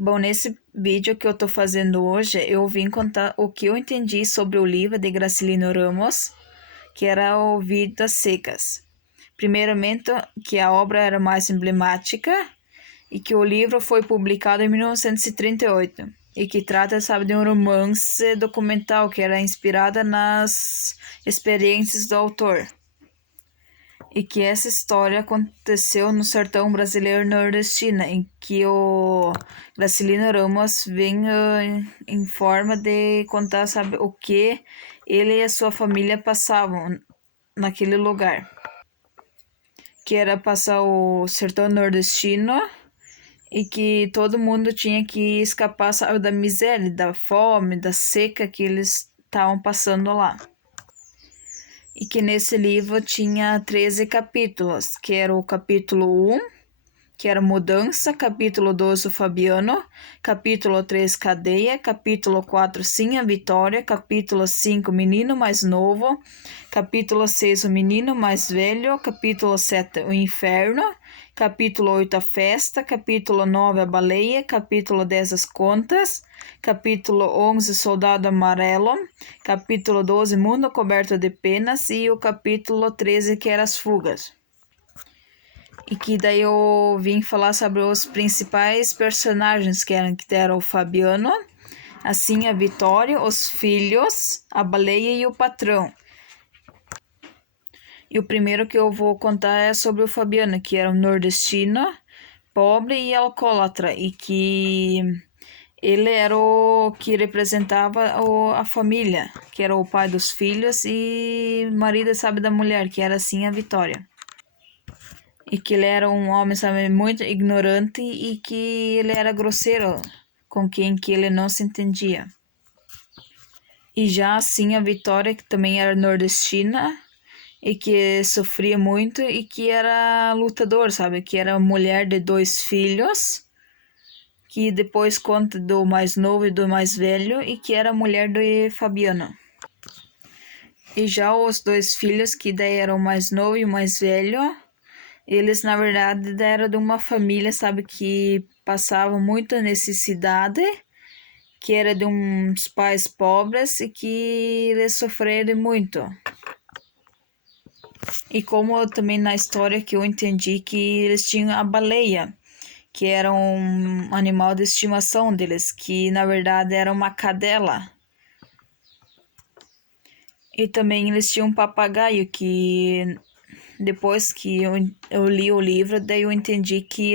Bom, nesse vídeo que eu tô fazendo hoje, eu vim contar o que eu entendi sobre o livro de Graciliano Ramos, que era o Vidas Secas. Primeiramente, que a obra era mais emblemática e que o livro foi publicado em 1938 e que trata, sabe, de um romance documental que era inspirada nas experiências do autor. E que essa história aconteceu no sertão brasileiro nordestino, em que o Graciliano Ramos vem em forma de contar, sabe, o que ele e a sua família passavam naquele lugar, que era passar o sertão nordestino e que todo mundo tinha que escapar, sabe, da miséria, da fome, da seca que eles estavam passando lá. E que nesse livro tinha 13 capítulos, que era o capítulo 1, que era Mudança, capítulo 2, o Fabiano, capítulo 3, Cadeia, capítulo 4, Sim, a Vitória, capítulo 5, Menino Mais Novo, capítulo 6, o Menino Mais Velho, capítulo 7, o Inferno, capítulo 8, a Festa, capítulo 9, a Baleia, capítulo 10, as Contas, capítulo 11, Soldado Amarelo, capítulo 12, Mundo Coberto de Penas e o capítulo 13, que era as Fugas. E que daí eu vim falar sobre os principais personagens, que eram o Fabiano, assim a Vitória, os filhos, a baleia e o patrão. E o primeiro que eu vou contar é sobre o Fabiano, que era um nordestino, pobre e alcoólatra, e que ele era o que representava a família, que era o pai dos filhos e marido, sabe, da mulher, que era assim a Vitória. E que ele era um homem, sabe, muito ignorante e que ele era grosseiro com quem que ele não se entendia. E já assim a Vitória, que também era nordestina e que sofria muito e que era lutador, sabe, que era mulher de 2 filhos, que depois conta do mais novo e do mais velho e que era mulher do Fabiano. E já os 2 filhos, que daí eram o mais novo e o mais velho, eles, na verdade, eram de uma família, sabe, que passava muita necessidade, que era de uns pais pobres e que eles sofreram muito. E como também na história que eu entendi que eles tinham a baleia, que era um animal de estimação deles, que na verdade era uma cadela. E também eles tinham um papagaio que depois que eu li o livro, daí eu entendi que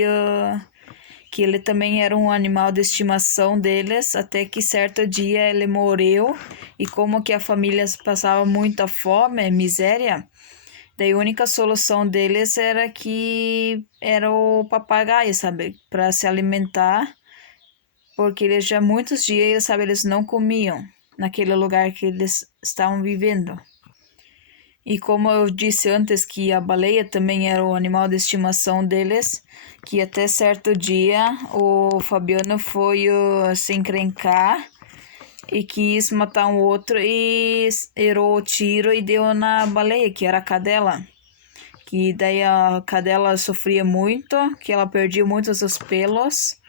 ele também era um animal de estimação deles, até que certo dia ele morreu, e como que a família passava muita fome, miséria, daí a única solução deles era que era o papagaio, sabe, para se alimentar, porque eles já muitos dias, sabe, eles não comiam naquele lugar que eles estavam vivendo. E como eu disse antes que a baleia também era o animal de estimação deles, que até certo dia o Fabiano foi se encrencar e quis matar um outro e errou o tiro e deu na baleia, que era a cadela. Que daí a cadela sofria muito, que ela perdia muitos dos pelos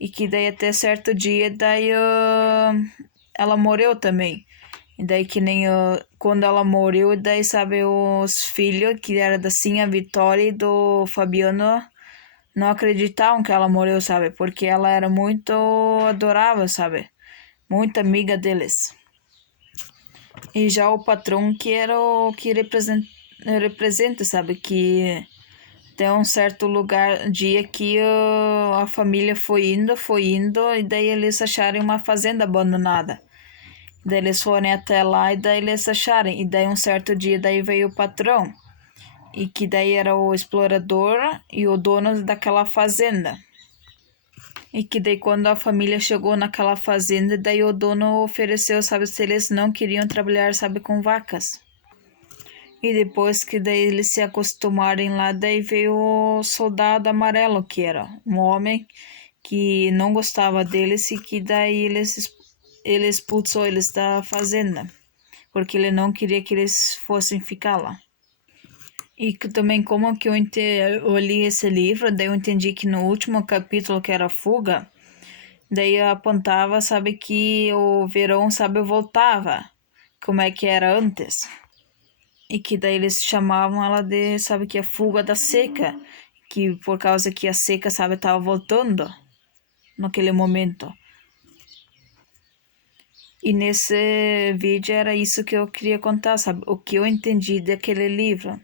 e que daí até certo dia daí ela morreu também. E daí que nem quando ela morreu, daí sabe os filhos, que era da Sim, a Vitória e do Fabiano, não acreditavam que ela morreu, sabe? Porque ela era muito adorável, sabe? Muito amiga deles. E já o patrão que era o que representa, sabe? Que tem um certo lugar, dia que a família foi indo, e daí eles acharam uma fazenda abandonada. Daí eles foram até lá e daí eles acharam. E daí um certo dia daí veio o patrão. E que daí era o explorador e o dono daquela fazenda. E que daí quando a família chegou naquela fazenda, daí o dono ofereceu, sabe, se eles não queriam trabalhar, sabe, com vacas. E depois que daí eles se acostumarem lá, daí veio o soldado amarelo, que era um homem que não gostava deles e que daí ele expulsou eles da fazenda, porque ele não queria que eles fossem ficar lá. E que também como que eu li esse livro, daí eu entendi que no último capítulo, que era a fuga, Daí apontava, sabe, que o verão, sabe, voltava, como é que era antes. E que daí eles chamavam ela de, sabe, que a fuga da seca, que por causa que a seca, sabe, estava voltando naquele momento. E nesse vídeo era isso que eu queria contar, sabe, o que eu entendi daquele livro.